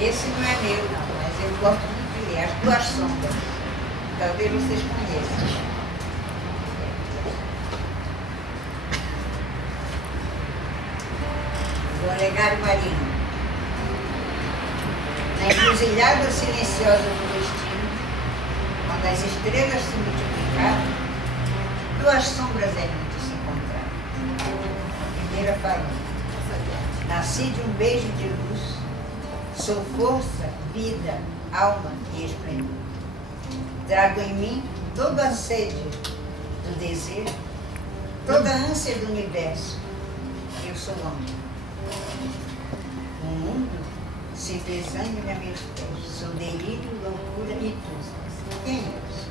Esse não é meu, não, mas eu gosto muito de ler. As Duas Sombras. Talvez vocês conheçam. Do Olegário Marinho. Na encruzilhada silenciosa do destino, quando as estrelas se multiplicaram, duas sombras errantes se encontraram. A primeira falou: nasci de um beijo de luz, sou força, vida, alma e esplendor. Trago em mim toda a sede do desejo, toda a ânsia do universo. Eu sou homem. O mundo se desanima a meus pés. Sou delírio, loucura e tu. Quem eu sou?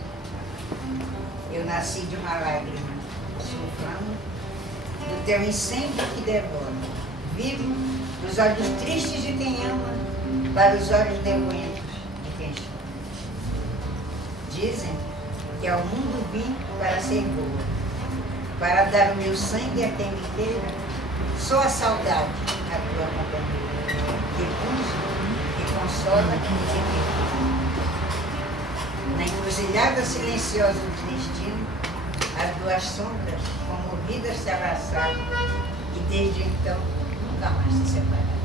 Eu nasci de uma lágrima. Sou flama do teu incêndio que devora. Vivo dos olhos tristes de quem ama para os olhos devoentos de quem chora. Dizem que ao mundo vim para ser boa, para dar o meu sangue a quem me queira. Sou a saudade, a tua companhia, que puxa, que consola e que perdoa. Na encruzilhada silenciosa do destino, as duas sombras, comovidas, se abraçaram e desde então nunca mais se separaram.